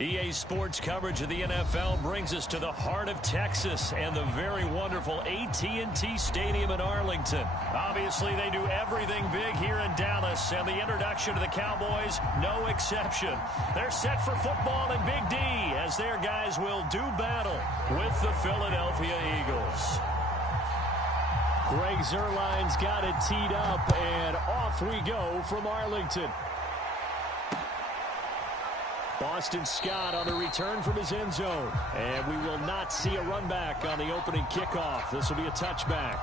EA Sports coverage of the NFL brings us to the heart of Texas and the very wonderful AT&T Stadium in Arlington. Obviously, they do everything big here in Dallas, and the introduction to the Cowboys, no exception. They're set for football in Big D as their guys will do battle with the Philadelphia Eagles. Greg Zuerlein's got it teed up, and off we go from Arlington. Boston Scott on the return from his end zone. And we will not see a run back on the opening kickoff. This will be a touchback.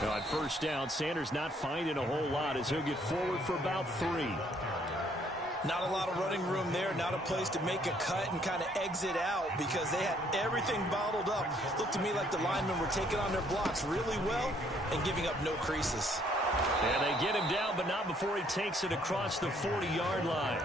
Now on first down, Sanders not finding a whole lot as he'll get forward for about 3. Not a lot of running room there, not a place to make a cut and kind of exit out because they had everything bottled up. Looked to me like the linemen were taking on their blocks really well and giving up no creases. And they get him down, but not before he takes it across the 40-yard line.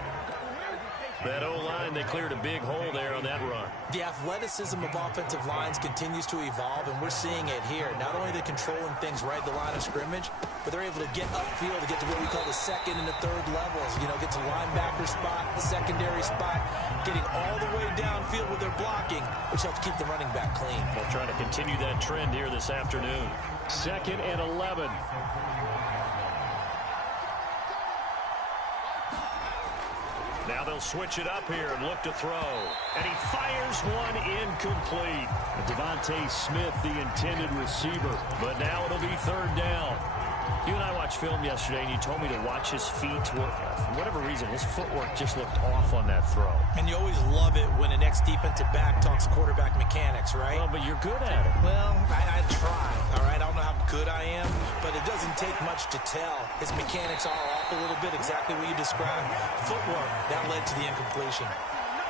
That O-line, they cleared a big hole there on that run. The athleticism of offensive lines continues to evolve, and we're seeing it here. Not only are they controlling things right at the line of scrimmage, but they're able to get upfield to get to what we call the second and the third levels. You know, get to linebacker spot, the secondary spot, getting all the way downfield with their blocking, which helps keep the running back clean. They'll try to continue that trend here this afternoon. 2nd and 11. Now they'll switch it up here and look to throw. And he fires one incomplete. Devontae Smith, the intended receiver. But now it'll be 3rd down. You and I watched film yesterday, and you told me to watch his feet. For whatever reason, his footwork just looked off on that throw. And you always love it when the next defensive back talks quarterback mechanics, right? Well, but you're good at it. Well, I try, all right? I don't know how good I am, but it doesn't take much to tell. His mechanics are off a little bit, exactly what you described. Footwork, that led to the incompletion.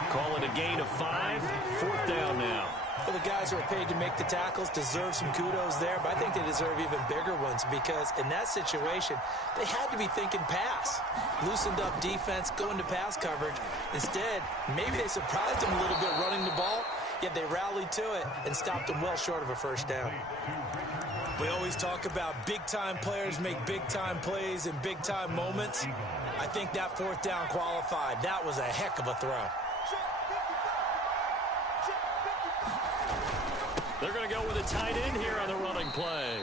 Call it a gain of 5. 4th down now. Well, the guys who are paid to make the tackles deserve some kudos there, but I think they deserve even bigger ones because in that situation, they had to be thinking pass. Loosened up defense, going to pass coverage. Instead, maybe they surprised them a little bit running the ball, yet they rallied to it and stopped them well short of a 1st down. We always talk about big-time players make big-time plays in big-time moments. I think that 4th down qualified. That was a heck of a throw. They're going to go with a tight end here on the running play.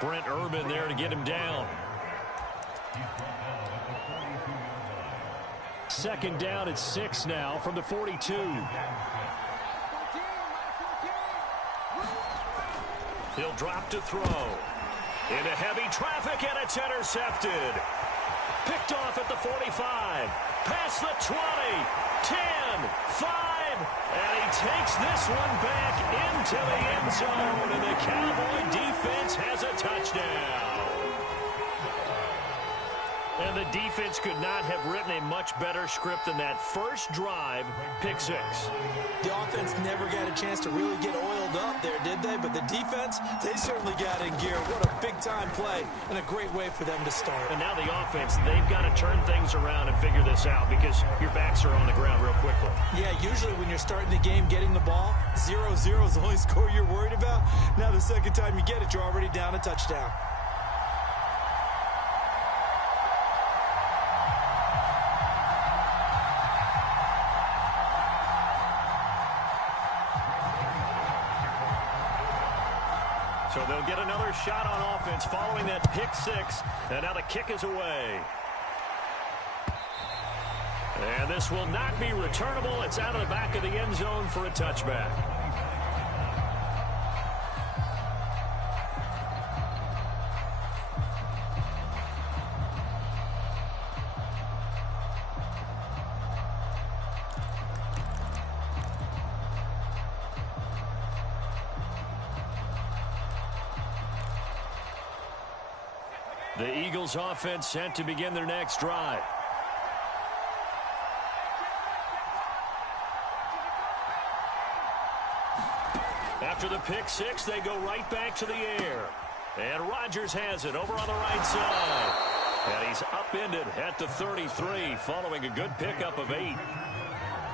Brent Urban there to get him down. 2nd down at 6 now from the 42. He'll drop to throw. Into heavy traffic, and it's intercepted. Picked off at the 45. Past the 20. 10. 5. And he takes this one back into the end zone, and the Cowboy defense has a touchdown. And the defense could not have written a much better script than that first drive, pick 6. The offense never got a chance to really get oiled up there, did they? But the defense, they certainly got in gear. What a big-time play and a great way for them to start. And now the offense, they've got to turn things around and figure this out because your backs are on the ground real quickly. Yeah, usually when you're starting the game, getting the ball, 0-0 is the only score you're worried about. Now the second time you get it, you're already down a touchdown. So they'll get another shot on offense following that pick 6. And now the kick is away. And this will not be returnable. It's out of the back of the end zone for a touchback. The Eagles offense set to begin their next drive. After the pick 6, they go right back to the air. And Rodgers has it over on the right side. And he's upended at the 33 following a good pickup of 8.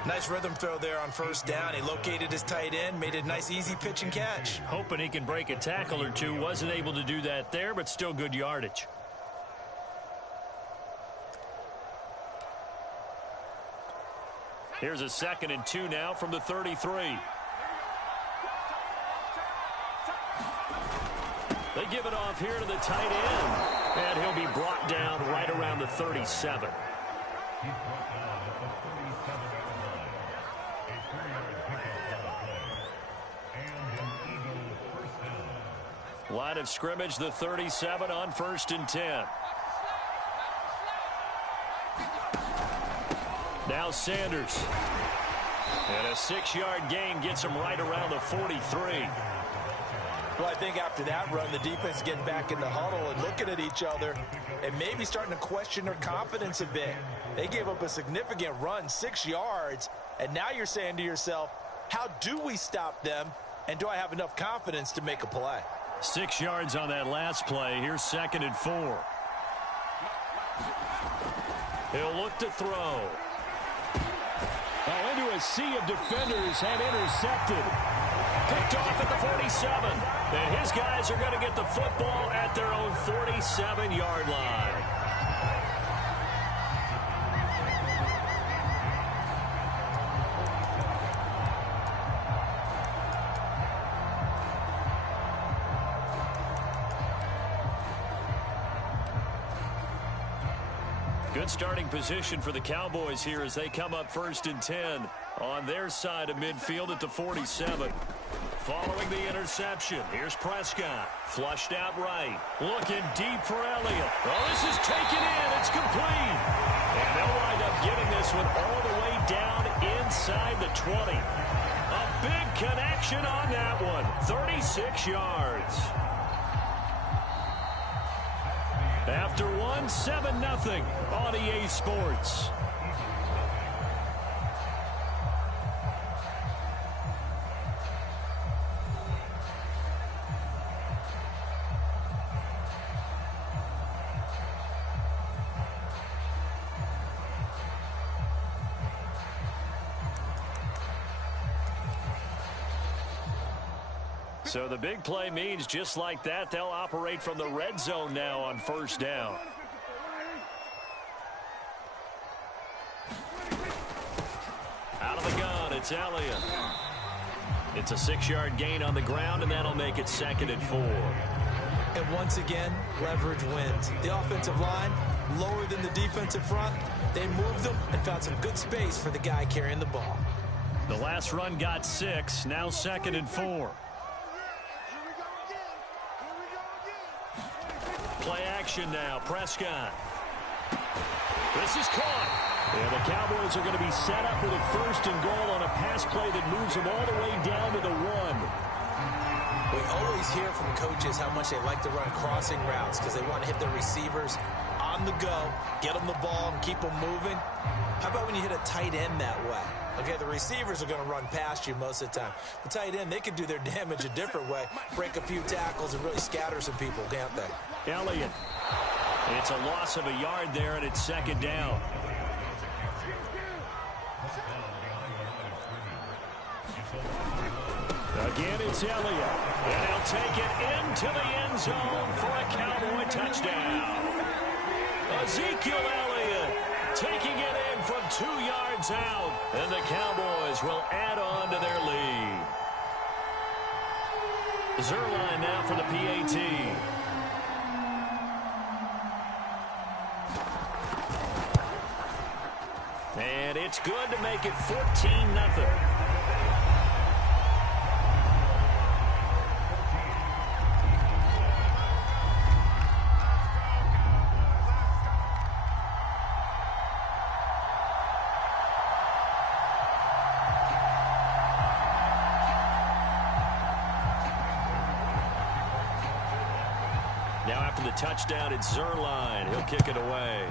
Nice rhythm throw there on first down. He located his tight end, made a nice easy pitch and catch. Hoping he can break a tackle or two. Wasn't able to do that there, but still good yardage. Here's a 2nd and 2 now from the 33. They give it off here to the tight end. And he'll be brought down right around the 37. Line of scrimmage, the 37 on 1st and 10. Now Sanders. And a 6-yard gain gets him right around the 43. Well, I think after that run, the defense is getting back in the huddle and looking at each other and maybe starting to question their confidence a bit. They gave up a significant run, 6 yards, and now you're saying to yourself, how do we stop them, and do I have enough confidence to make a play? 6 yards on that last play. Here's 2nd and 4. He'll look to throw. Oh, into a sea of defenders and intercepted. Picked off at the 47. And his guys are going to get the football at their own 47-yard line. Good starting position for the Cowboys here as they come up 1st and 10 on their side of midfield at the 47. Following the interception, here's Prescott. Flushed out right. Looking deep for Elliott. Oh, this is taken in. It's complete. And they'll wind up getting this one all the way down inside the 20. A big connection on that one. 36 yards. After one, 7-0 on EA Sports. So the big play means just like that, they'll operate from the red zone now on 1st down. Out of the gun, it's Elliott. It's a 6-yard gain on the ground, and that'll make it 2nd and 4. And once again, leverage wins. The offensive line, lower than the defensive front. They moved them and found some good space for the guy carrying the ball. The last run got 6, now 2nd and 4. Play action now, Prescott. This is caught. And the Cowboys are going to be set up with a 1st and goal on a pass play that moves them all the way down to the 1. We always hear from coaches how much they like to run crossing routes because they want to hit their receivers on the go, get them the ball, and keep them moving. How about when you hit a tight end that way? Okay, the receivers are going to run past you most of the time. The tight end, they can do their damage a different way, break a few tackles and really scatter some people, can't they? Elliott. It's a loss of a yard there, and it's 2nd down. Again, it's Elliott. And he'll take it into the end zone for a Cowboy touchdown. Ezekiel Elliott taking it in from 2 yards out. And the Cowboys will add on to their lead. Zerline now for the PAT. And it's good to make it 14-0. Now after the touchdown, it's Zerline. He'll kick it away.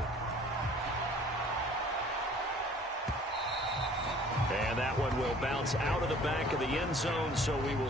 And that one will bounce out of the back of the end zone, so we will...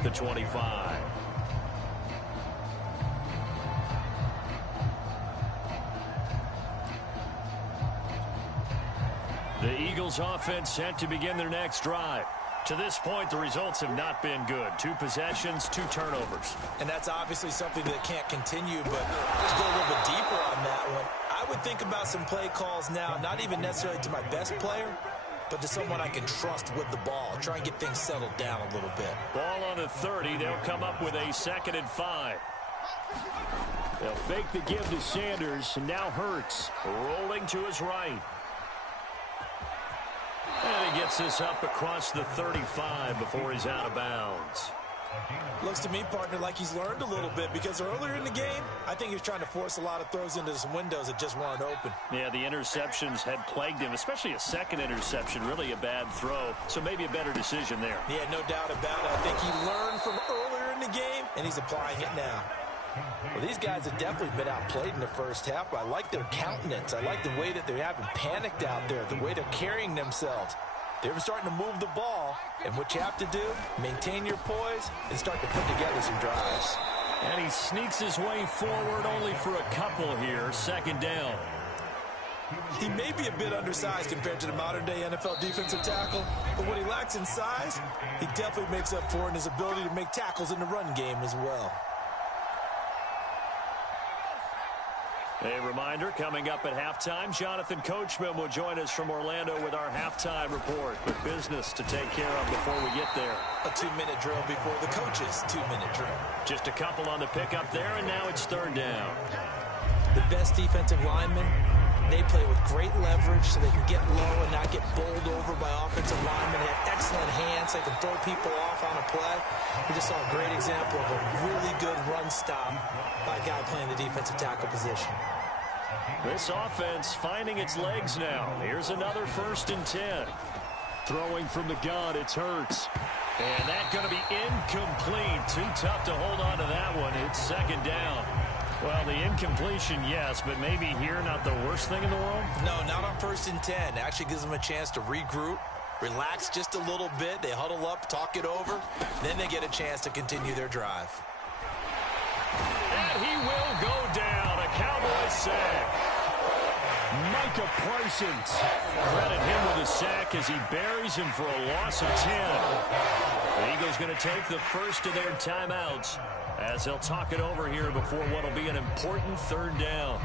at the 25. The Eagles offense set to begin their next drive. To this point, the results have not been good. 2 possessions, 2 turnovers. And that's obviously something that can't continue, but to go a little bit deeper on that one, I would think about some play calls now, not even necessarily to my best player, but to someone I can trust with the ball. Try and get things settled down a little bit. Ball on the 30. They'll come up with a 2nd and 5. They'll fake the give to Sanders, and now Hurts. Rolling to his right. And he gets this up across the 35 before he's out of bounds. Looks to me, partner, like he's learned a little bit, because earlier in the game, I think he was trying to force a lot of throws into some windows that just weren't open. Yeah, the interceptions had plagued him, especially a 2nd interception, really a bad throw. So maybe a better decision there. Yeah, no doubt about it. I think he learned from earlier in the game, and he's applying it now. Well, these guys have definitely been outplayed in the first half, but I like their countenance. I like the way that they haven't panicked out there, the way they're carrying themselves. They're starting to move the ball, and what you have to do, maintain your poise and start to put together some drives. And he sneaks his way forward only for a couple here. 2nd down. He may be a bit undersized compared to the modern-day NFL defensive tackle, but what he lacks in size, he definitely makes up for in his ability to make tackles in the run game as well. A reminder, coming up at halftime, Jonathan Coachman will join us from Orlando with our halftime report. But business to take care of before we get there. A 2-minute drill before the coach's 2-minute drill. Just a couple on the pickup there, and now it's 3rd down. The best defensive linemen, they play with great leverage so they can get low and not get bowled over by offensive linemen. They have excellent hands. They can throw people off on a play. We just saw a great example of a really good run stop by a guy playing the defensive tackle position. This offense finding its legs now. Here's another 1st and 10. Throwing from the gun, it's Hurts. And that's going to be incomplete. Too tough to hold on to that one. It's 2nd down. Well, the incompletion, yes, but maybe here not the worst thing in the world? No, not on 1st and 10. It actually gives them a chance to regroup, relax just a little bit. They huddle up, talk it over. Then they get a chance to continue their drive. And he will go down. A Cowboy sack. Micah Parsons. Credit him with a sack as he buries him for a loss of 10. The Eagles going to take the first of their timeouts as they'll talk it over here before what will be an important 3rd down.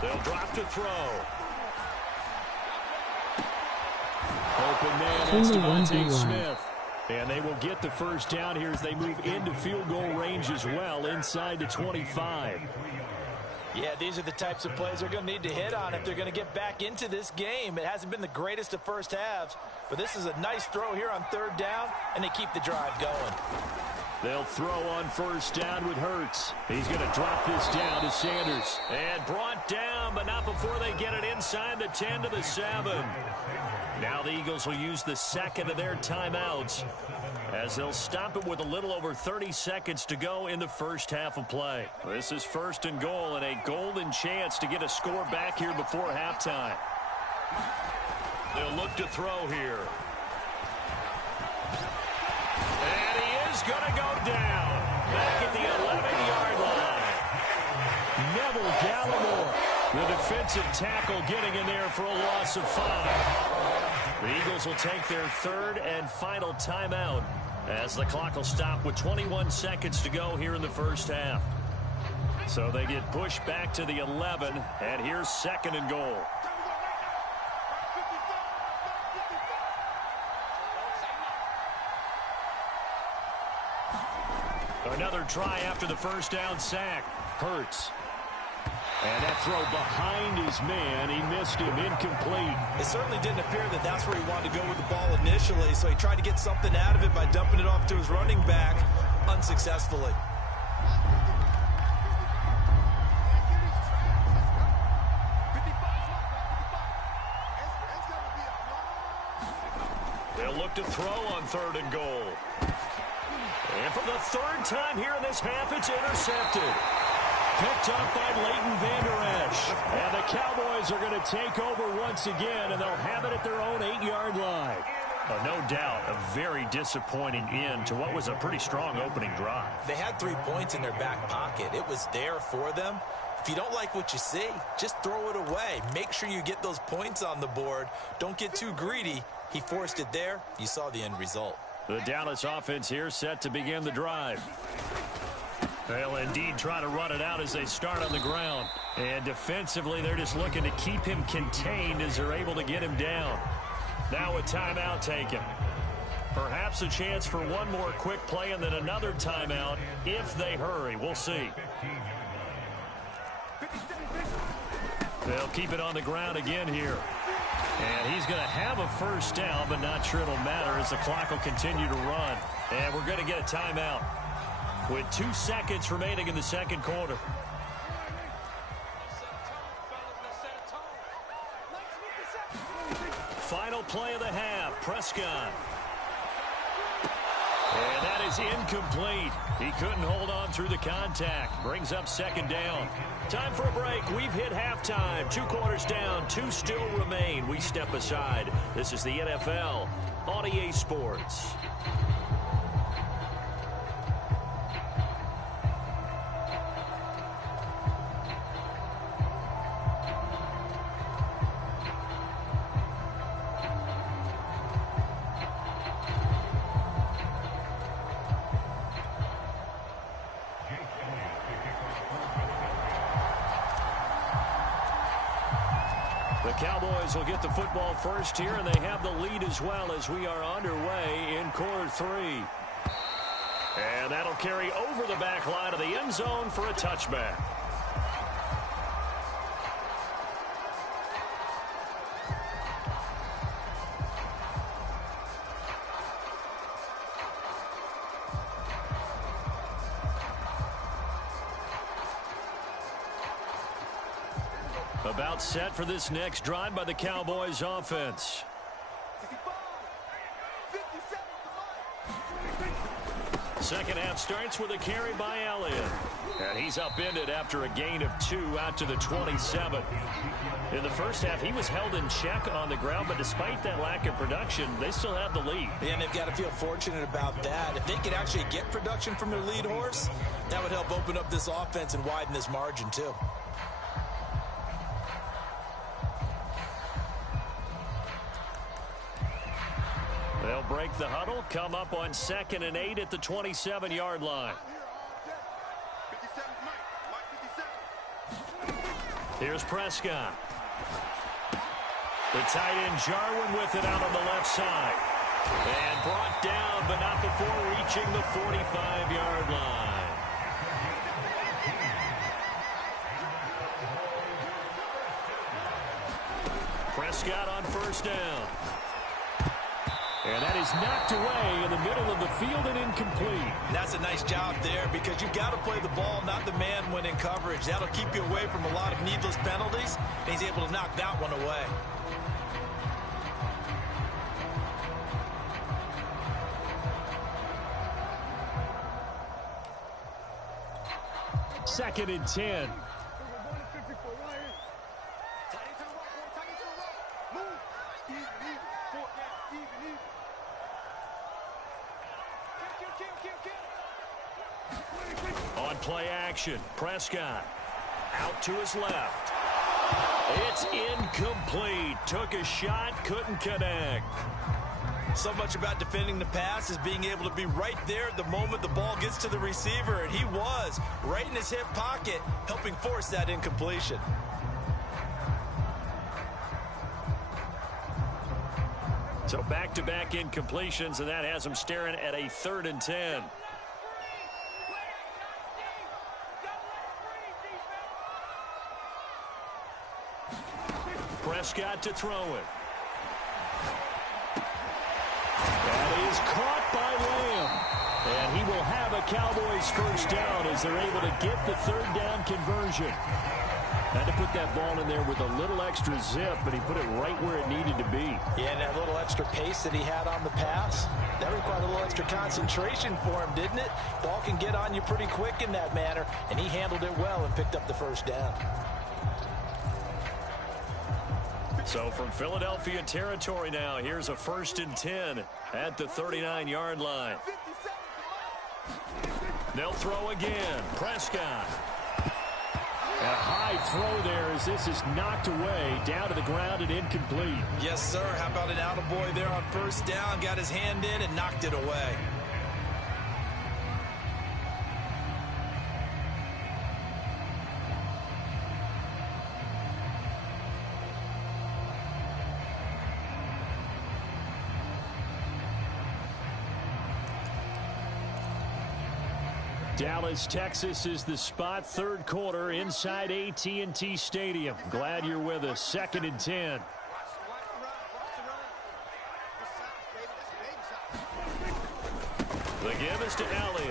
They'll drop to throw. Open man, that's Devontae Smith. And they will get the 1st down here as they move into field goal range as well, inside the 25. Yeah, these are the types of plays they're going to need to hit on if they're going to get back into this game. It hasn't been the greatest of first halves, but this is a nice throw here on 3rd down, and they keep the drive going. They'll throw on 1st down with Hurts. He's going to drop this down to Sanders. And brought down, but not before they get it inside the 10 to the 7. Now the Eagles will use the 2nd of their timeouts as they'll stop it with a little over 30 seconds to go in the first half of play. This is 1st and goal and a golden chance to get a score back here before halftime. They'll look to throw here. And he is going to go down back at the 11-yard line. Neville Gallimore, the defensive tackle, getting in there for a loss of 5. The Eagles will take their 3rd and final timeout as the clock will stop with 21 seconds to go here in the first half. So they get pushed back to the 11, and here's 2nd and goal. Another try after the 1st down sack. Hurts. And that throw behind his man, he missed him, incomplete. It certainly didn't appear that that's where he wanted to go with the ball initially, so he tried to get something out of it by dumping it off to his running back unsuccessfully. They'll look to throw on 3rd and goal. And for the 3rd time here in this half, it's intercepted. Picked up by Leighton Vander Esch. And the Cowboys are going to take over once again, and they'll have it at their own 8-yard line. No doubt a very disappointing end to what was a pretty strong opening drive. They had 3 points in their back pocket. It was there for them. If you don't like what you see, just throw it away. Make sure you get those points on the board. Don't get too greedy. He forced it there. You saw the end result. The Dallas offense here set to begin the drive. They'll indeed try to run it out as they start on the ground. And defensively, they're just looking to keep him contained as they're able to get him down. Now a timeout taken. Perhaps a chance for one more quick play and then another timeout if they hurry. We'll see. They'll keep it on the ground again here. And he's going to have a first down, but not sure it'll matter as the clock will continue to run. And we're going to get a timeout with 2 seconds remaining in the second quarter. Final play of the half, Prescott. And that is incomplete. He couldn't hold on through the contact. Brings up 2nd down. Time for a break. We've hit halftime. 2 quarters down. 2 still remain. We step aside. This is the NFL on EA Sports. Cowboys will get the football first here, and they have the lead as well as we are underway in quarter 3. And that'll carry over the back line of the end zone for a touchback. About set for this next drive by the Cowboys offense. Second half starts with a carry by Elliott. And he's upended after a gain of 2 out to the 27. In the first half, he was held in check on the ground, but despite that lack of production, they still have the lead. And they've got to feel fortunate about that. If they could actually get production from their lead horse, that would help open up this offense and widen this margin too. They'll break the huddle, come up on 2nd and 8 at the 27-yard line. Here's Prescott. The tight end Jarwin with it out on the left side. And brought down, but not before reaching the 45-yard line. Prescott on 1st down. And that is knocked away in the middle of the field and incomplete. And that's a nice job there because you've got to play the ball, not the man when in coverage. That'll keep you away from a lot of needless penalties. And he's able to knock that one away. Second and 10. On play action, Prescott out to his left. It's incomplete. Took a shot, couldn't connect. So much about defending the pass is being able to be right there the moment the ball gets to the receiver, and he was right in his hip pocket, helping force that incompletion. So back-to-back incompletions, and that has him staring at a 3rd and 10. Prescott to throw it. That is caught by Lamb. And he will have a Cowboys first down as they're able to get the 3rd down conversion. Had to put that ball in there with a little extra zip, but he put it right where it needed to be. Yeah, and that little extra pace that he had on the pass, that required a little extra concentration for him, didn't it? Ball can get on you pretty quick in that manner, and he handled it well and picked up the first down. So from Philadelphia territory now, here's a 1st and 10 at the 39-yard line. They'll throw again. Prescott. A high throw there as this is knocked away, down to the ground and incomplete. Yes, sir. How about an attaboy there on first down? Got his hand in and knocked it away. Dallas, Texas is the spot. 3rd quarter inside AT&T Stadium. Glad you're with us. 2nd and 10. The give is to Elliott.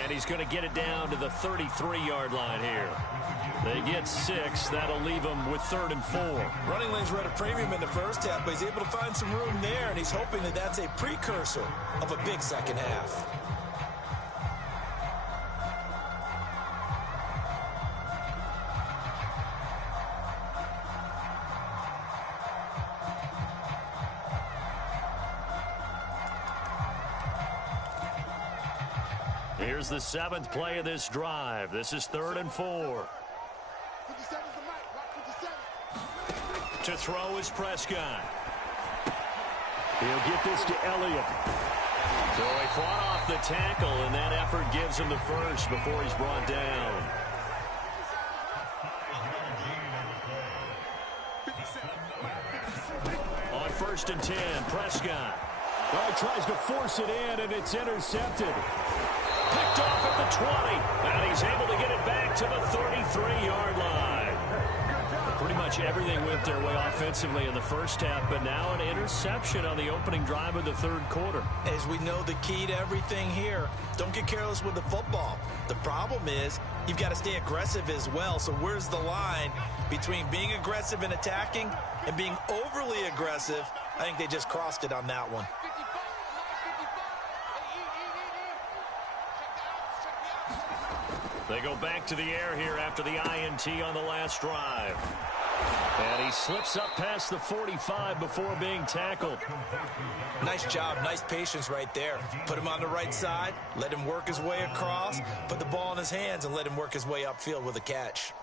And he's going to get it down to the 33-yard line here. They get 6. That'll leave them with 3rd and 4. Running lanes were at a premium in the first half, but he's able to find some room there, and he's hoping that that's a precursor of a big second half. Here's the 7th play of this drive. This is 3rd and 4. To throw is Prescott. He'll get this to Elliott. So he fought off the tackle, and that effort gives him the first before he's brought down. On 1st and 10, Prescott. Oh, he tries to force it in, and it's intercepted. Picked off at the 20, and he's able to get it back to the 33-yard line. Pretty much everything went their way offensively in the first half, but now an interception on the opening drive of the 3rd quarter. As we know, the key to everything here, don't get careless with the football. The problem is you've got to stay aggressive as well. So where's the line between being aggressive and attacking and being overly aggressive? I think they just crossed it on that one. They go back to the air here after the INT on the last drive. And he slips up past the 45 before being tackled. Nice job, nice patience right there. Put him on the right side, let him work his way across, put the ball in his hands, and let him work his way upfield with a catch.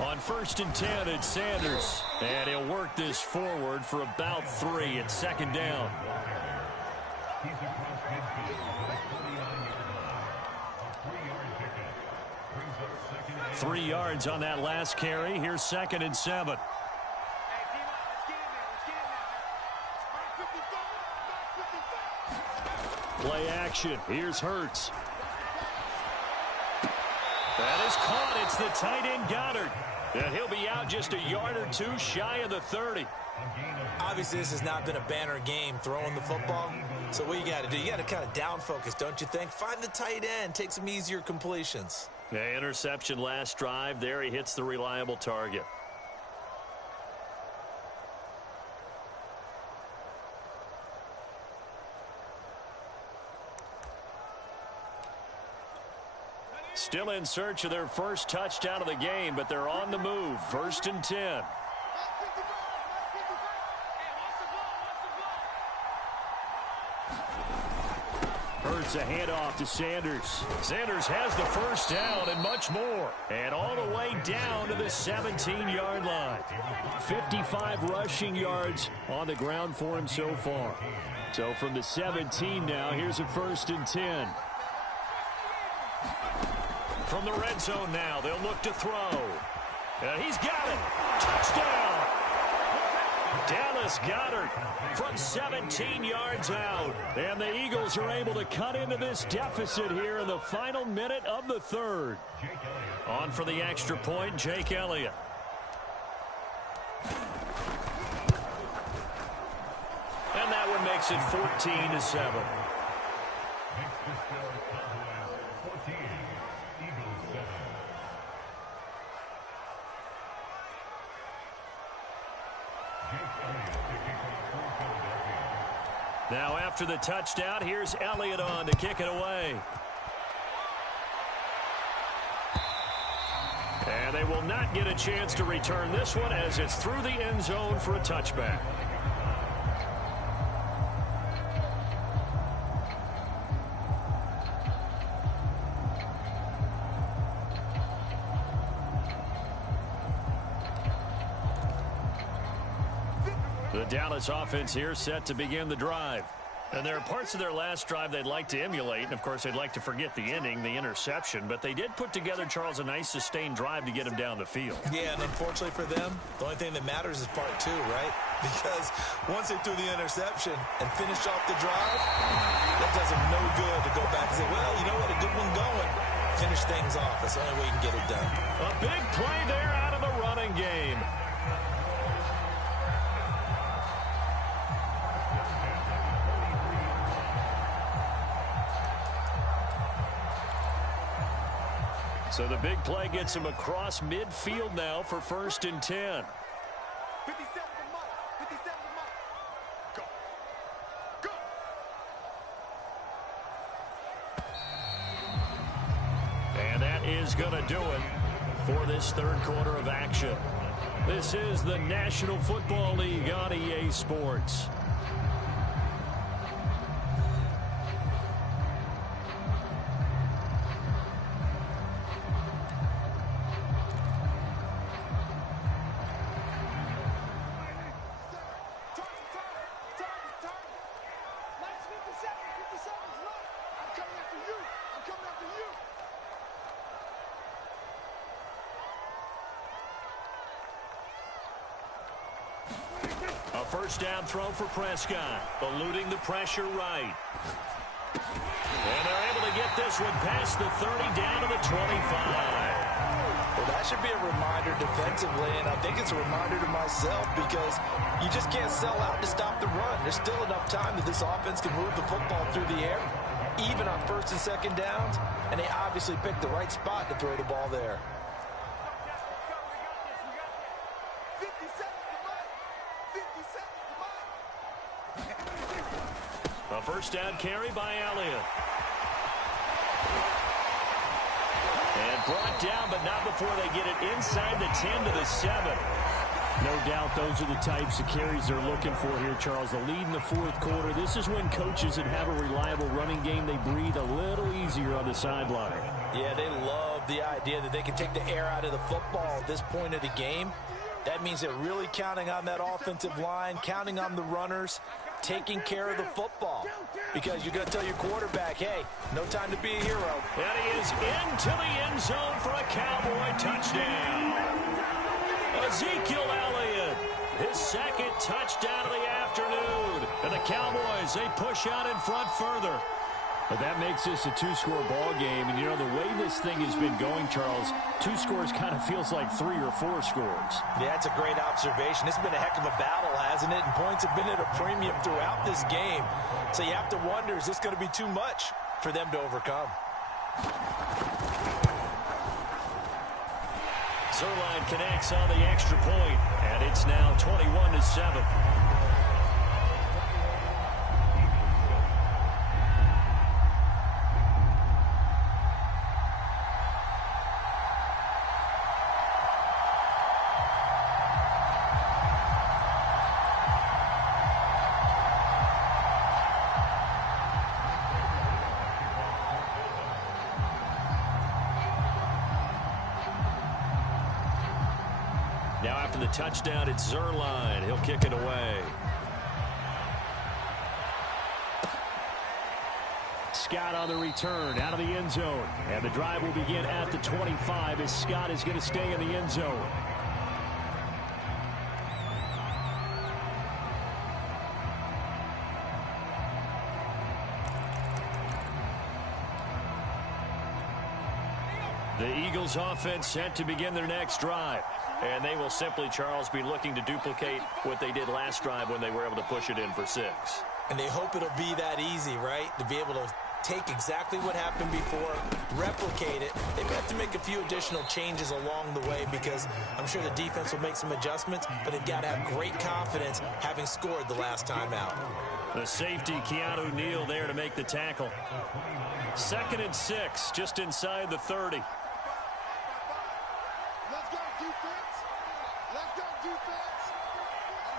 On 1st and 10, it's Sanders. And he'll work this forward for about 3. It's 2nd down. Three yards on that last carry. Here's 2nd and 7. Play action. Here's Hurts. That is caught. It's the tight end Goddard. And he'll be out just a yard or 2 shy of the 30. Obviously, this has not been a banner game throwing the football. So what you got to do, you got to kind of down focus, don't you think? Find the tight end. Take some easier completions. Yeah, interception last drive. There he hits the reliable target. Still in search of their first touchdown of the game, but they're on the move. 1st and 10. Hurts a handoff to Sanders. Sanders has the first down and much more. And all the way down to the 17-yard line. 55 rushing yards on the ground for him so far. So from the 17 now, here's a 1st and 10. From the red zone now, they'll look to throw. And he's got it. Touchdown. Dallas Goedert from 17 yards out. And the Eagles are able to cut into this deficit here in the final minute of the third. On for the extra point, Jake Elliott. And that one makes it 14-7. Now after the touchdown, here's Elliott on to kick it away. And they will not get a chance to return this one as it's through the end zone for a touchback. The Dallas offense here set to begin the drive. And there are parts of their last drive they'd like to emulate. And, of course, they'd like to forget the ending, the interception. But they did put together, Charles, a nice sustained drive to get him down the field. Yeah, and unfortunately for them, the only thing that matters is part two, right? Because once they threw the interception and finished off the drive, that does them no good to go back and say, well, you know what, a good one going. Finish things off. That's the only way you can get it done. A big play there out of the running game. So the big play gets him across midfield now for 1st and 10. 57 to Mike. 57 to Mike. Go. Go. And that is going to do it for this third quarter of action. This is the National Football League on EA Sports. First down throw for Prescott, eluding the pressure right. And they're able to get this one past the 30 down to the 25. Well, that should be a reminder defensively, and I think it's a reminder to myself because you just can't sell out to stop the run. There's still enough time that this offense can move the football through the air, even on 1st and 2nd downs, and they obviously picked the right spot to throw the ball there. A first down carry by Elliott. And brought down, but not before they get it inside the 10 to the 7. No doubt those are the types of carries they're looking for here, Charles. The lead in the fourth quarter. This is when coaches that have a reliable running game, they breathe a little easier on the sideline. Yeah, they love the idea that they can take the air out of the football at this point of the game. That means they're really counting on that offensive line, counting on the runners, taking care of the football. Because you're going to tell your quarterback, hey, no time to be a hero. And he is into the end zone for a Cowboy touchdown. Ezekiel Elliott, his 2nd touchdown of the afternoon. And the Cowboys, they push out in front further. But that makes this a 2-score ball game. And, you know, the way this thing has been going, Charles, 2 scores kind of feels like 3 or 4 scores. Yeah, that's a great observation. It's been a heck of a battle, hasn't it? And points have been at a premium throughout this game. So you have to wonder, is this going to be too much for them to overcome? Zerline connects on the extra point, and it's now 21-7. Now after the touchdown, it's Zerline. He'll kick it away. Scott on the return out of the end zone. And the drive will begin at the 25 as Scott is going to stay in the end zone. Eagles offense set to begin their next drive. And they will simply, Charles, be looking to duplicate what they did last drive when they were able to push it in for 6. And they hope it'll be that easy, right? To be able to take exactly what happened before, replicate it. They may have to make a few additional changes along the way because I'm sure the defense will make some adjustments, but they've got to have great confidence having scored the last time out. The safety, Keanu Neal, there to make the tackle. 2nd and 6, just inside the 30. Let's go, defense. Let's go, defense.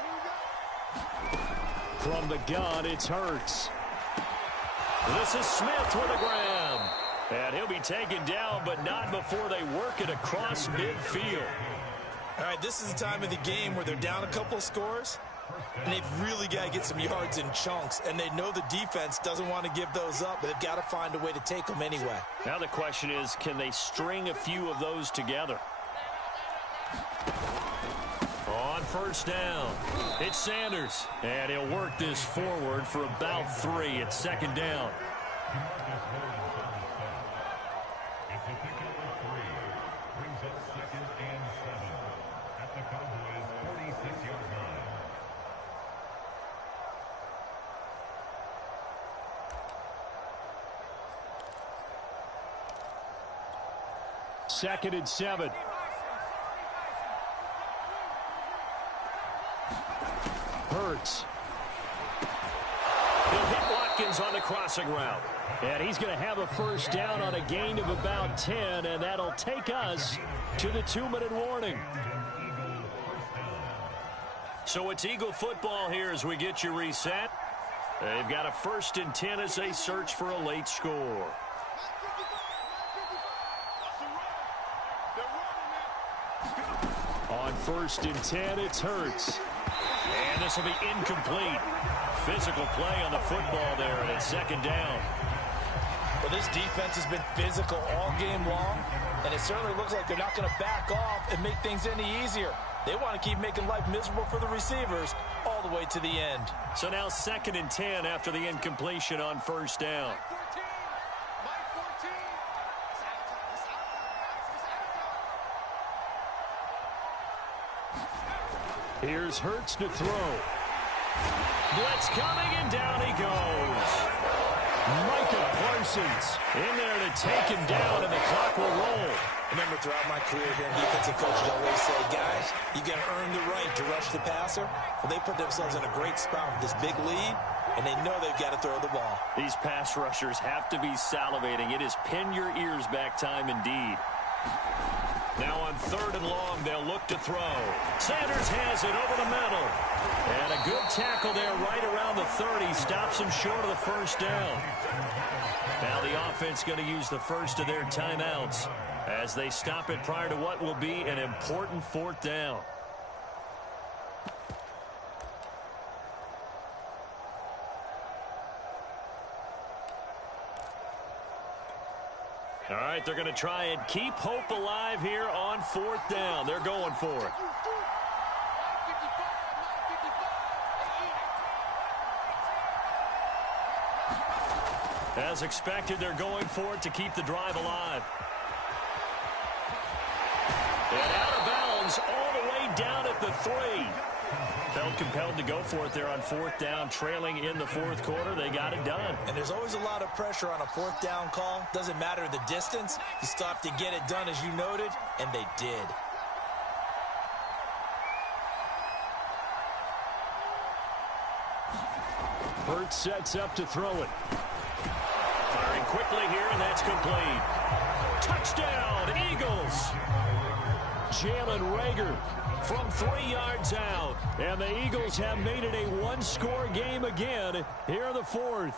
Here we go. From the gun, it's Hurts. This is Smith with a grab. And he'll be taken down, but not before they work it across midfield. All right, this is the time of the game where they're down a couple of scores, and they've really got to get some yards in chunks, and they know the defense doesn't want to give those up, but they've got to find a way to take them anyway. Now the question is, can they string a few of those together? On 1st down, it's Sanders, and he'll work this forward for about 3. It's 2nd down. Second and 7. Hurts. He'll hit Watkins on the crossing route. And he's going to have a 1st down on a gain of about 10, and that'll take us to the 2-minute warning. So it's Eagle football here as we get you reset. They've got a 1st and 10 as they search for a late score. On 1st and 10, it's Hurts. And this will be incomplete. Physical play on the football there, and it's 2nd down. Well, this defense has been physical all game long, and it certainly looks like they're not going to back off and make things any easier. They want to keep making life miserable for the receivers all the way to the end. So now 2nd and 10 after the incompletion on 1st down. Here's Hurts to throw. Blitz coming, and down he goes. Micah Parsons In there to take him down, and the clock will roll. Remember, throughout my career here, defensive coaches always say, guys, you got to earn the right to rush the passer. Well, they put themselves in a great spot with this big lead, and they know they've got to throw the ball. These pass rushers have to be salivating. It is pin your ears back time indeed. Now on 3rd and long, they'll look to throw. Sanders has it over the middle. And a good tackle there right around the 30. Stops him short of the 1st down. Now the offense going to use the first of their timeouts as they stop it prior to what will be an important 4th down. All right, they're going to try and keep hope alive here on 4th down. They're going for it. As expected, they're going for it to keep the drive alive. And out of bounds all the way down at the 3. Felt compelled to go for it there on 4th down, trailing in the 4th quarter. They got it done. And there's always a lot of pressure on a 4th down call. Doesn't matter the distance. You stop to get it done, as you noted, and they did. Hurts sets up to throw it. Firing quickly here, and that's complete. Touchdown, Eagles! Jalen Reagor From 3 yards out. And the Eagles have made it a 1-score game again here in the 4th.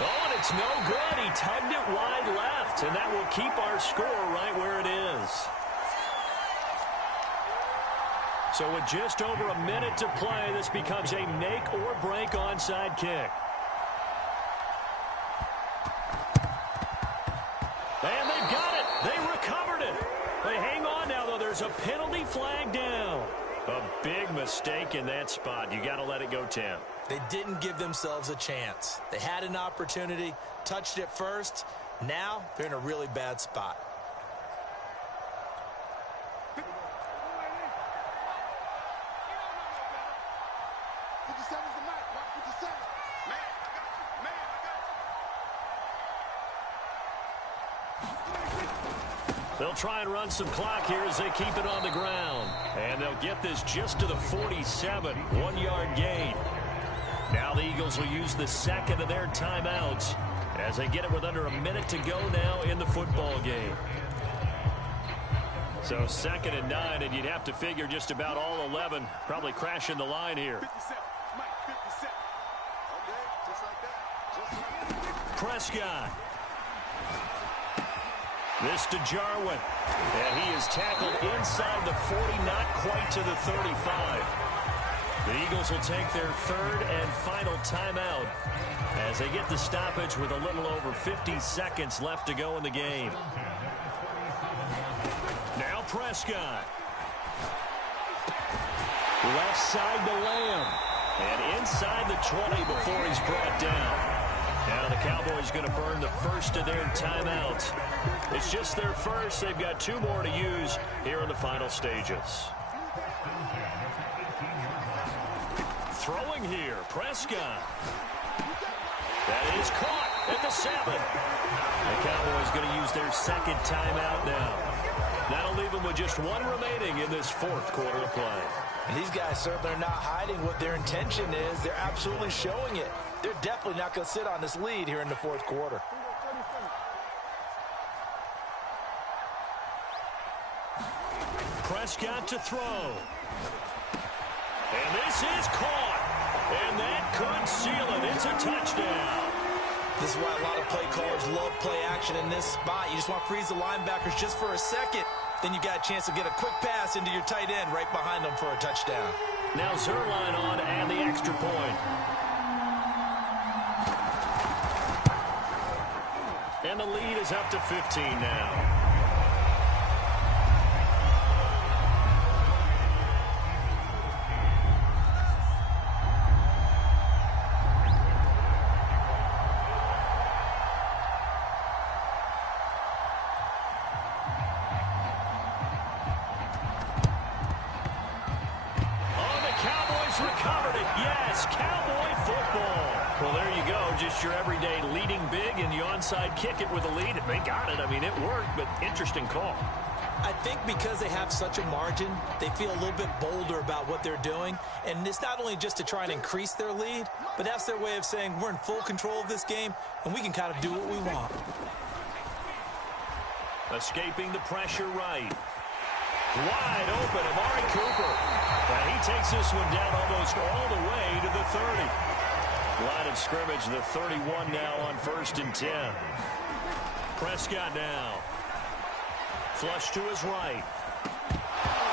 Oh, and it's no good. He tugged it wide left, and that will keep our score right where it is. So with just over a minute to play, this becomes a make or break onside kick. And they've got it. They recovered it. They hang on now, though. There's a penalty flag down. A Big mistake in that spot. You got to let it go 10. They didn't give themselves a chance. They had an opportunity, touched it first. Now they're in a really bad spot. They'll try and run some clock here as they keep it on the ground. And they'll get this just to the 47, 1-yard gain. Now the Eagles will use the second of their timeouts as they get it with under a minute to go now in the football game. So 2nd and 9, and you'd have to figure just about all 11 probably crashing the line here. 57. Mike, 57. Okay, just like that. Prescott. This to Jarwin. And he is tackled inside the 40, not quite to the 35. The Eagles will take their 3rd and final timeout as they get the stoppage with a little over 50 seconds left to go in the game. Now Prescott. Left side to Lamb. And inside the 20 before he's brought down. Now the Cowboys going to burn the first of their timeouts. It's just their first. They've got 2 more to use here in the final stages. Throwing here, Prescott. That is caught at the 7. The Cowboys going to use their 2nd timeout now. That'll leave them with just 1 remaining in this 4th quarter of play. And these guys certainly are not hiding what their intention is. They're absolutely showing it. They're definitely not going to sit on this lead here in the 4th quarter. Prescott to throw. And this is caught. And that could seal it. It's a touchdown. This is why a lot of play callers love play action in this spot. You just want to freeze the linebackers just for a second. Then you got a chance to get a quick pass into your tight end right behind them for a touchdown. Now Zerline on and the extra point. And the lead is up to 15 now. Recovered it. Yes, Cowboy football. Well, there you go. Just your everyday leading big and you onside kick it with a lead. They got it. I mean, it worked, but interesting call. I think because they have such a margin, they feel a little bit bolder about what they're doing. And it's not only just to try and increase their lead, but that's their way of saying we're in full control of this game and we can kind of do what we want. Escaping the pressure right. Wide open, Amari Cooper. And he takes this one down almost all the way to the 30. Line of scrimmage, the 31 now on 1st and 10. Prescott now. Flush to his right.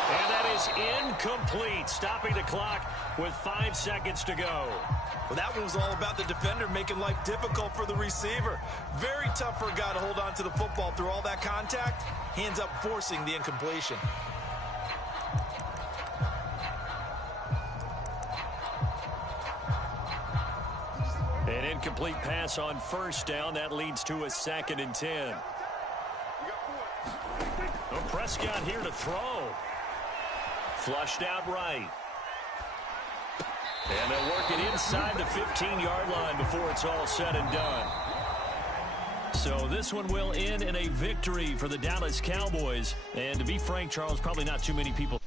And that is incomplete. Stopping the clock with 5 seconds to go. Well, that one was all about the defender making life difficult for the receiver. Very tough for a guy to hold on to the football through all that contact. Hands up forcing the incompletion. An incomplete pass on 1st down. That leads to a 2nd and 10. Oh, Prescott here to throw. Flushed out right. And they'll work it inside the 15-yard line before it's all said and done. So this one will end in a victory for the Dallas Cowboys. And to be frank, Charles, probably not too many people